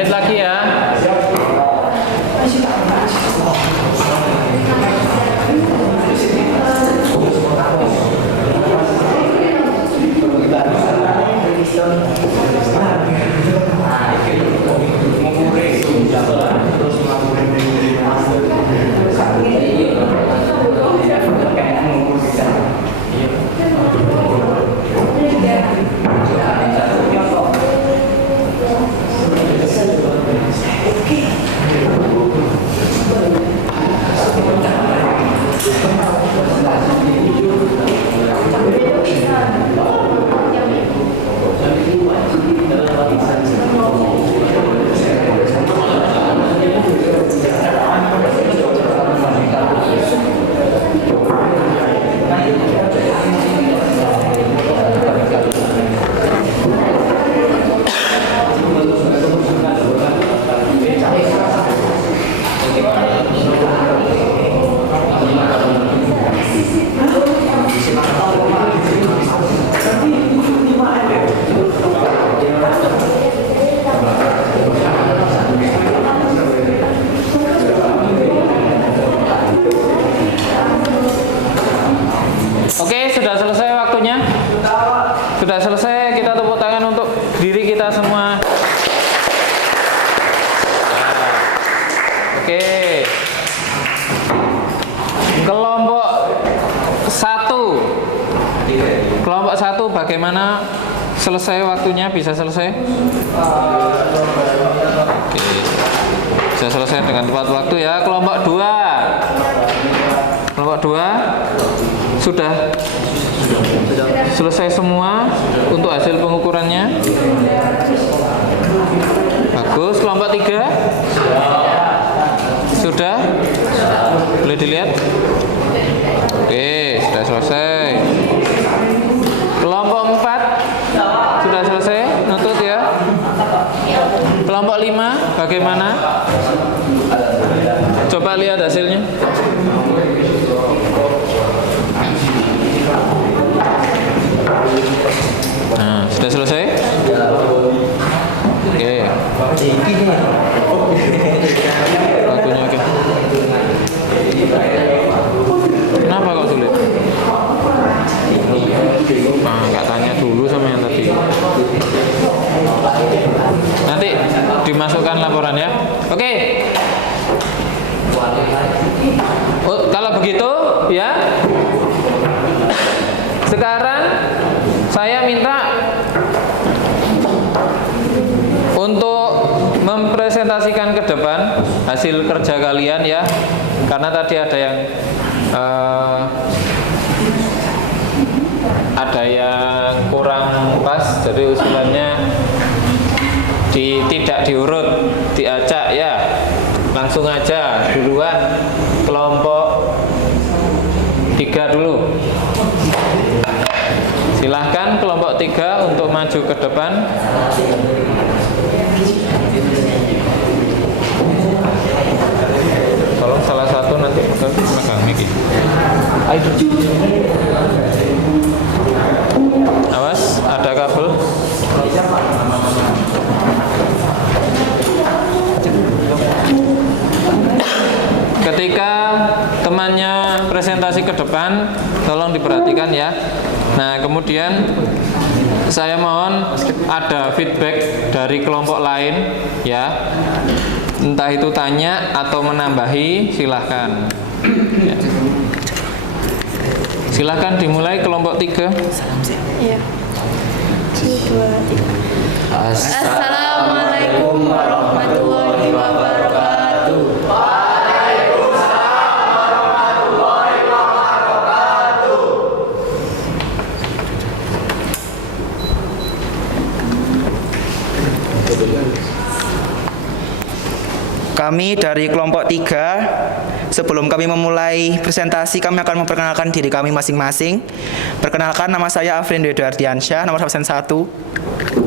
menit lagi ya. Oke, sudah selesai waktunya. Sudah selesai, kita tepuk tangan untuk diri kita semua. Oke. Kelompok 1. Kelompok 1 bagaimana selesai waktunya? Bisa selesai? Oke. Bisa selesai dengan tepat waktu ya. Kelompok 2. Kelompok 2 sudah selesai semua untuk hasil pengukurannya. Bagus. Kelompok 3 sudah. Boleh dilihat. Oke, sudah selesai. Kelompok 4 sudah selesai. Nutut ya. Kelompok 5 bagaimana? Coba lihat hasilnya. Nah, sudah selesai? Oke. Waktunya oke. Kenapa kok sulit? Nah, nggak tanya dulu sama yang tadi. Nanti dimasukkan laporan ya. Oke. Oh, kalau begitu ya. Sekarang saya minta untuk mempresentasikan ke depan hasil kerja kalian ya. Karena tadi ada yang kurang pas, jadi usulannya tidak diurut, diacak ya. Langsung aja duluan kelompok 3 dulu. Silahkan kelompok 3 untuk maju ke depan. Tolong salah satu nanti megang ini. Awas, ada kabel. Ketika temannya presentasi ke depan, tolong diperhatikan ya. Nah, kemudian saya mohon ada feedback dari kelompok lain ya. Entah itu tanya atau menambahi, silahkan ya. Silahkan dimulai kelompok 3. Iya. Assalamualaikum warahmatullahi wabarakatuh. Kami dari kelompok 3, sebelum kami memulai presentasi, kami akan memperkenalkan diri kami masing-masing. Perkenalkan, nama saya Afrin Dwi Ardiansyah, nomor absen 1.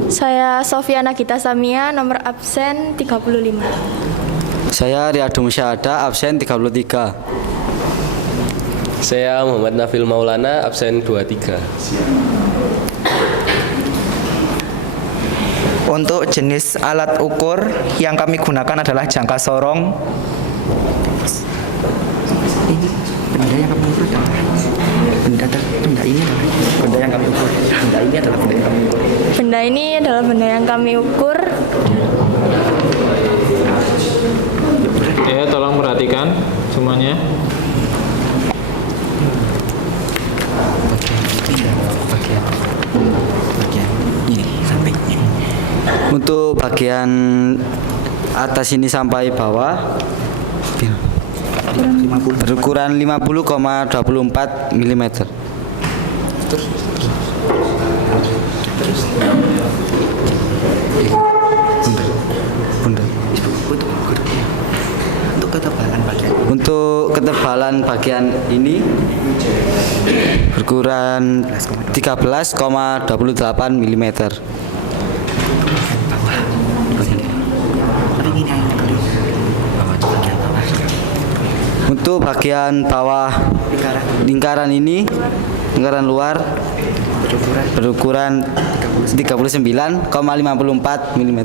Saya Sofiana Gita Samia, nomor absen 35. Saya Riyadu Musyahada, absen 33. Saya Muhammad Nafil Maulana, absen 23. Untuk jenis alat ukur yang kami gunakan adalah jangka sorong. Ini benda yang kami ukur adalah benda ini adalah benda yang kami ukur. Benda ini adalah benda yang kami ukur. Benda ini adalah benda yang kami ukur. Ya, tolong perhatikan semuanya. Bagian ini sampai ini. Untuk bagian atas ini sampai bawah berukuran 50,24 mm. Untuk ketebalan bagian ini berukuran 13,28 mm. Untuk bagian bawah lingkaran ini, lingkaran luar berukuran 39,54 mm.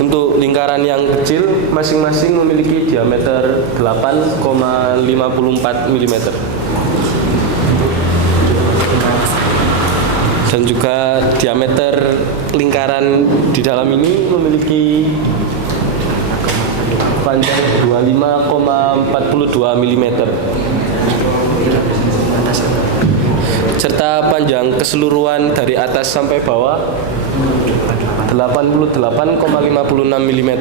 Untuk lingkaran yang kecil masing-masing memiliki diameter 8,54 mm. Dan juga diameter lingkaran di dalam ini memiliki panjang 25,42 mm. Serta panjang keseluruhan dari atas sampai bawah 88,56 mm.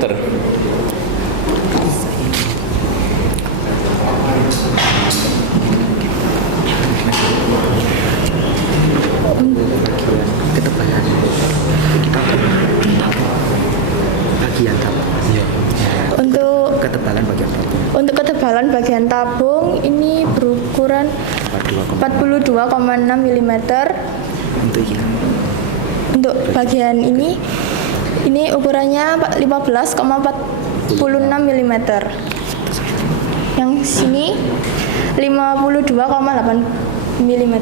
Untuk ketebalan bagian tabung ini berukuran 42,6 mm. Untuk bagian ini ukurannya 15,46 mm. Yang sini 52,8 mm.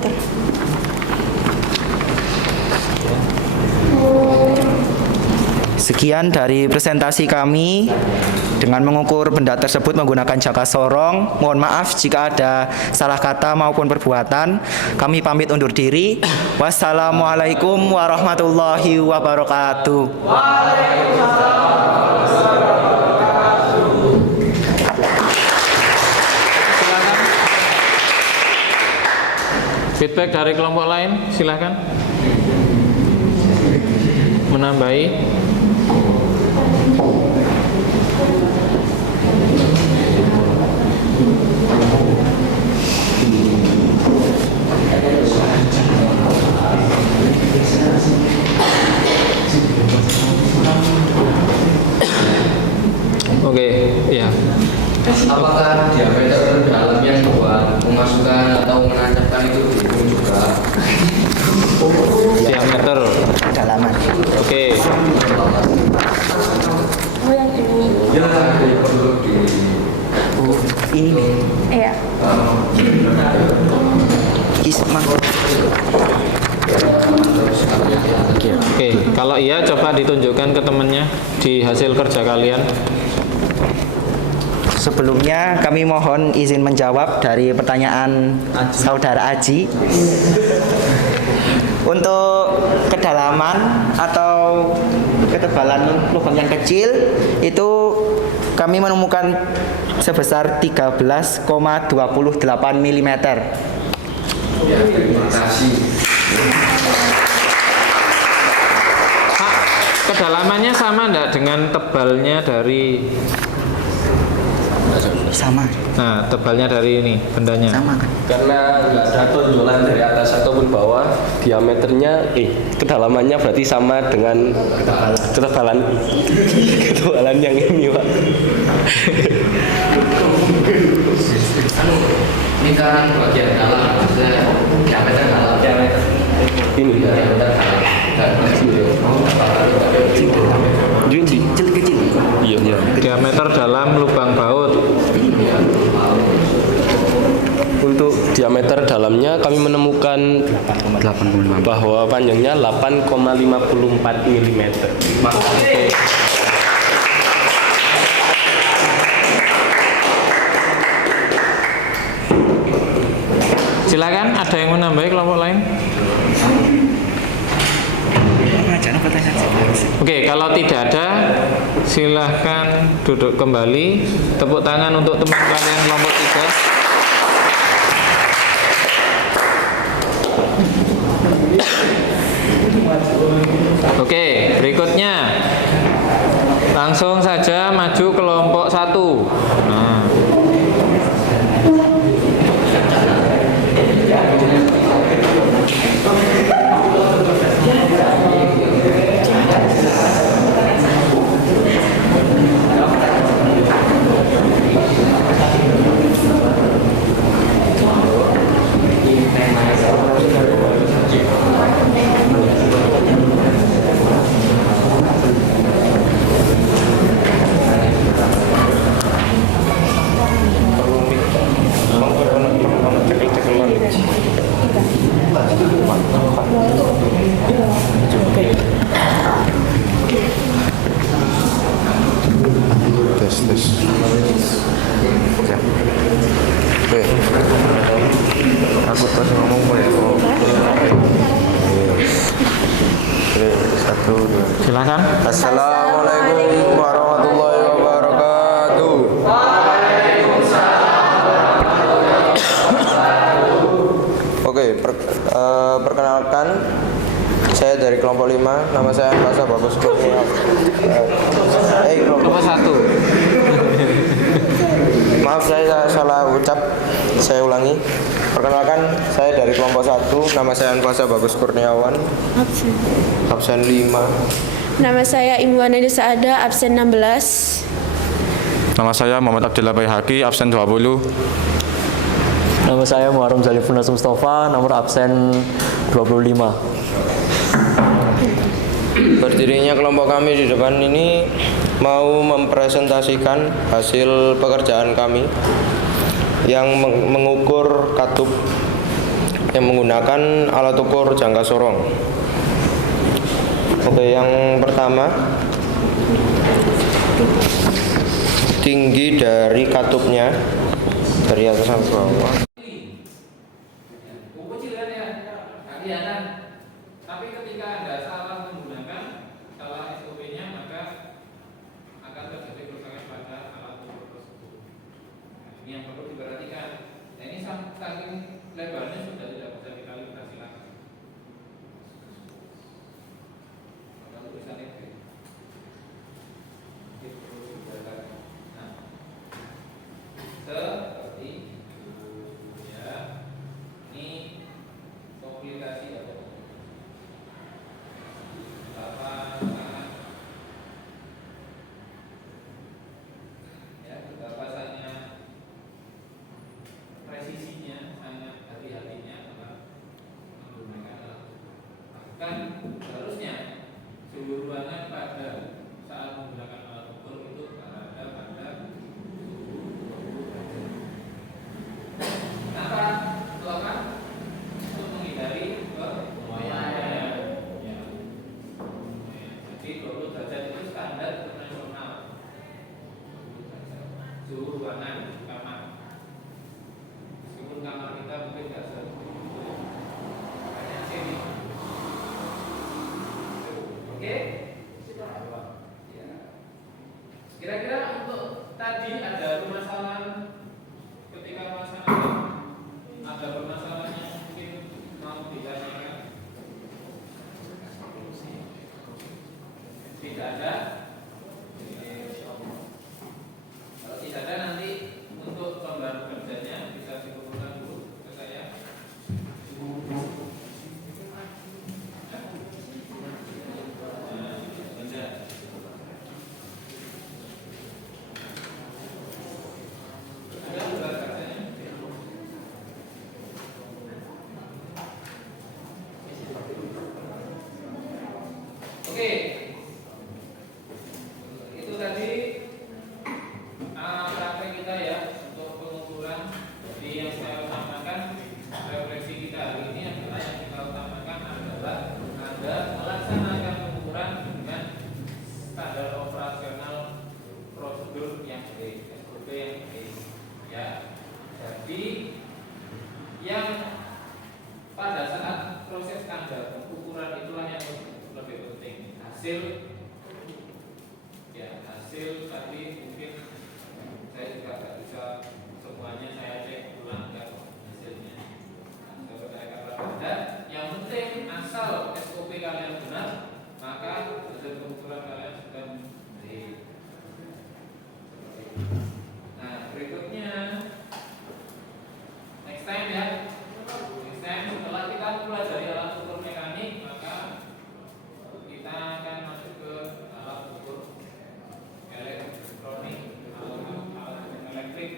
Sekian dari presentasi kami dengan mengukur benda tersebut menggunakan jangka sorong. Mohon maaf jika ada salah kata maupun perbuatan. Kami pamit undur diri. Wassalamualaikum warahmatullahi wabarakatuh. Feedback dari kelompok lain, silahkan menambahi. Oke, ya. Apakah diameter dalamnya buat memasukkan atau menancapkan itu dihitung juga? Diameter Kedalaman. Oke. Oh, yang ini. Ya, Ini nih. Iya. Oke, kalau iya coba ditunjukkan ke temennya di hasil kerja kalian. Sebelumnya kami mohon izin menjawab dari pertanyaan saudara Aji. Untuk kedalaman atau ketebalan lubang yang kecil itu kami menemukan sebesar 13,28 mm. Ya, terima kasih. Pak, kedalamannya sama enggak dengan tebalnya dari Sama. Nah, tebalnya dari ini bendanya. Sama kan? Karena nggak ada tonjolan dari atas ataupun bawah, diameternya kedalamannya berarti sama dengan ketebalan yang ini, Pak. Lingkaran bagian dalam, maksudnya diameter dalam. Ini Diameter dalam. Kecil. Iya. Diameter dalam lubang baut. Untuk diameter dalamnya kami menemukan 8,5. bahwa panjangnya 8,54 mm. Silakan, ada yang mau nambahi kelompok lain? Oke, kalau tidak ada, silahkan duduk kembali. Tepuk tangan untuk teman kalian kelompok 3. Oke, berikutnya langsung saja maju kelompok 1. Nah. Aku pas ngomong boleh kok. Satu, dua. Silakan. Assalamualaikum warahmatullahi wabarakatuh. Oke, perkenalkan saya dari kelompok 5, nama saya Anfasa Bagus Kurnia. Kelompok 1. Maaf saya salah ucap, saya ulangi. Perkenalkan saya dari kelompok 1, nama saya Anfasa Bagus Kurniawan, absen 5. Nama saya Imwana Saada, absen 16. Nama saya Muhammad Abdullah Bayhaqi, absen 20. Nama saya Muharram Zalifun Nas Mustafa, nomor absen 25. Berdirinya kelompok kami di depan ini mau mempresentasikan hasil pekerjaan kami yang mengukur katup yang menggunakan alat ukur jangka sorong. Oke, yang pertama, tinggi dari katupnya dari atas sampai bawah. Tapi ketika Anda salah menggunakan salah SOP-nya, maka akan terjadi kerusakan pada alat ukur tersebut. Ini yang perlu diperhatikan. Nah, ini saking lebarnya sudah tidak bisa dikalibrasi lagi. Maka tulisannya itu perlu diperhatikan. Nah, seperti itu ya. Ini komplikasi atau betapa presisinya, sangat hati-hatinya adalah Jadi yang pada saat proses standar ukuran itulah yang lebih penting. Hasil tadi mungkin saya juga nggak bisa semuanya saya cek ulang kan hasilnya. Yang penting asal SOP kalian benar, maka hasil pengukuran kalian sudah baik. Nah, berikutnya next time ya. Next time setelah kita pelajari alat ukur mekanik, maka kita akan masuk ke alat ukur elektronik, alat elektrik.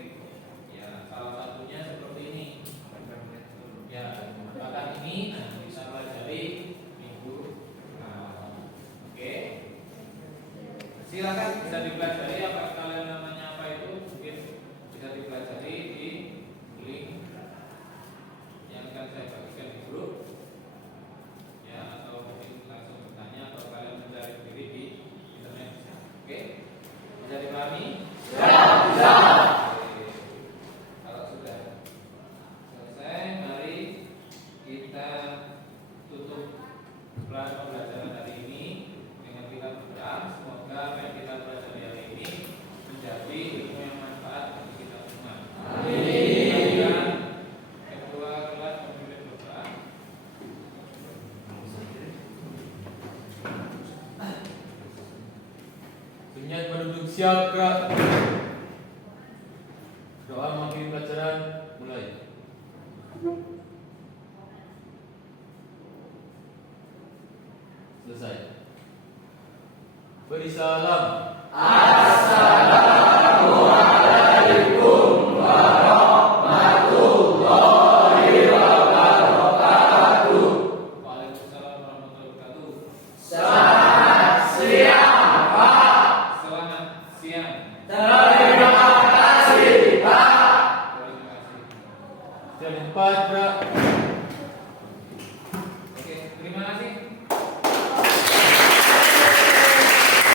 Ya, salah satunya seperti ini. Ya, bahkan ini bisa pelajari minggu. Oke. Silakan bisa dipelajari apa kalian namanya apa itu mungkin bisa dipelajari di link yang akan saya bagikan di grup ya, atau mungkin langsung bertanya atau kalian mencari sendiri di internet. Oke, bisa dipahami? Ya, bisa. Kalau sudah selesai, mari kita tutup pembelajaran hari ini dengan kita berdoa. Semoga apa yang kita pelajari hari ini menjadi ilmu yang manfaat bagi kita semua. Amin. Ketua kelas memimpin doa. Niat penduduk siap, Kak. Doa mengakhiri pelajaran mulai. Selesai. Beri salam. Assalamualaikum warahmatullahi wabarakatuh. Waalaikumsalam warahmatullahi wabarakatuh. Selamat siang, Pak. Selamat siang. Terima kasih, Pak. Terima kasih. Jam 4, Kak.